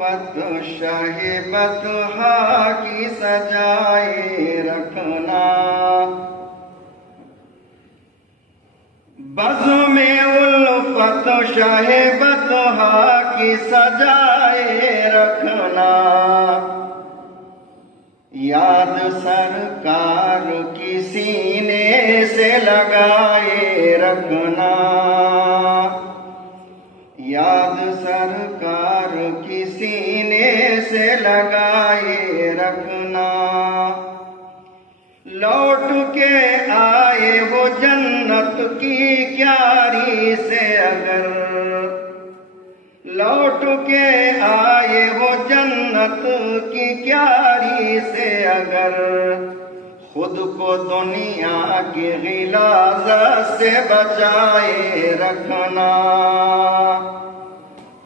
उल्फत शाहे बतहा की सजाए रखना। बज़्म उल्फत शाहे बतहा की सजाए रखना। याद सरकार की सीने से लगाए रखना। याद सरकार की सीने से लगाए रखना। लौट के आए वो जन्नत की क्यारी से अगर, लौट के आए वो जन्नत की क्यारी से अगर, खुद को दुनिया की गिलाज़त से बचाए रखना।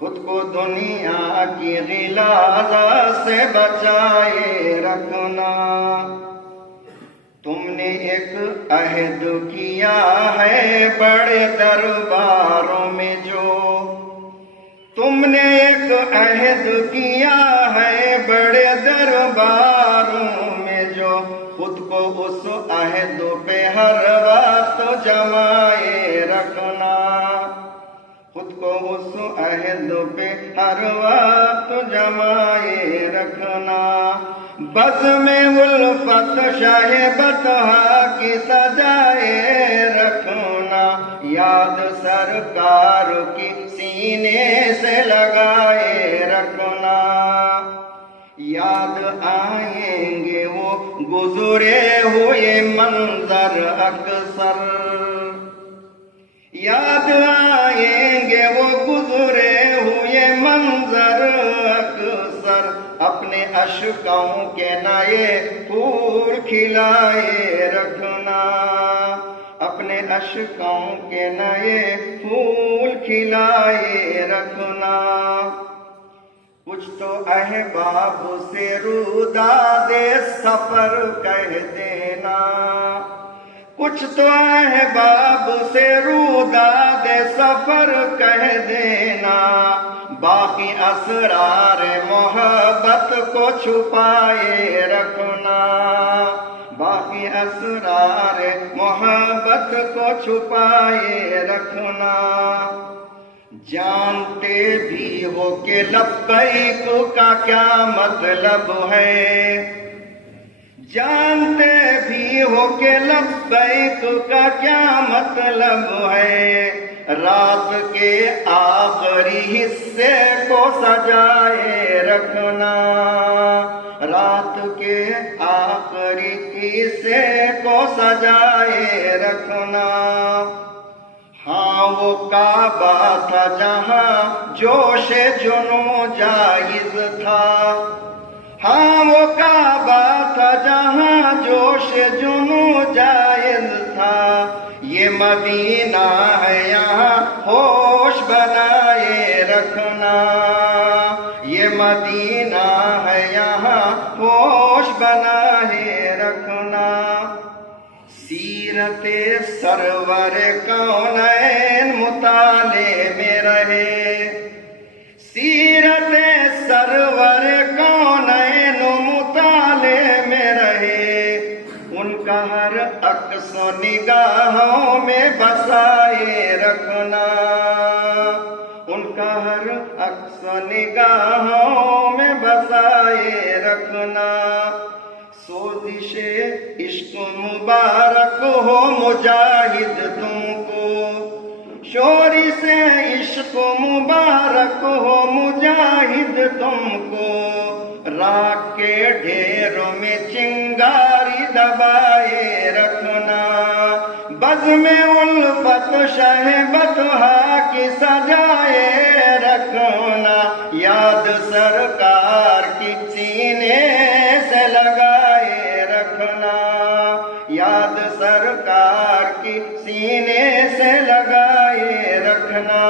खुद को दुनिया की गिलाज़त से बचाए रखना। तुमने एक अहद किया है बड़े दरबारों में जो, तुमने एक अहद किया है बड़े दरबारों में जो, खुद को उस अहद पे हर वक्त जमाए रखना। खुद को उस अहद पे हर वक्त जमाए रखना। बज़्म उल्फत शाहे बतहा की सजाए रखना। याद सरकार की सीने से लगाए रखना। याद आएंगे वो गुजरे हुए मंजर अक्सर, याद आएंगे वो गुजरे हुए मंजर अक्सर। अपने अश्कों के नए फूल खिलाए रखना। अपने अश्कों के नए फूल खिलाए रखना। कुछ तो अहबाब से रुदादे सफर कह देना। कुछ तो अहबाब से रुदादे सफर कह देना। बाकी असरार मोहब्बत को छुपाए रखना। बाकी असरार मोहब्बत को छुपाए रखना। जानते भी हो कि लब्बैक का क्या मतलब है। जानते भी हो कि लब्बैक का क्या मतलब है। रात के आखिरी हिस्से को सजाए रखना। रात के आखिरी हिस्से को सजाए रखना। हाँ वो काबा था जहाँ जोशे जुनू जायज था। हाँ वो काबा था जहाँ जोशे जुनू जायज था। ये मदीना है यहाँ होश बनाए रखना। ये मदीना है यहाँ होश बनाए रखना। सीरते सरवर कौनैन मुताले में रहे। सीरते सरवर कौनैन मुताले में रहे। उनका हर अक्स निगाहों में बसाए रखना। उनका हर अक्स निगाहों में बसाए रखना। सोजिशे इश्क मुबारक हो मुजाहिद तुमको। शोरी से इश्क मुबारक हो मुजाहिद तुमको। राख के ढेरों में चिंगारी दबाए रखना। बज़्म उल्फत शाहे बतहा की सजाए रखना। याद सरकार की सीने से लगाए रखना। याद सरकार की सीने से लगाए रखना।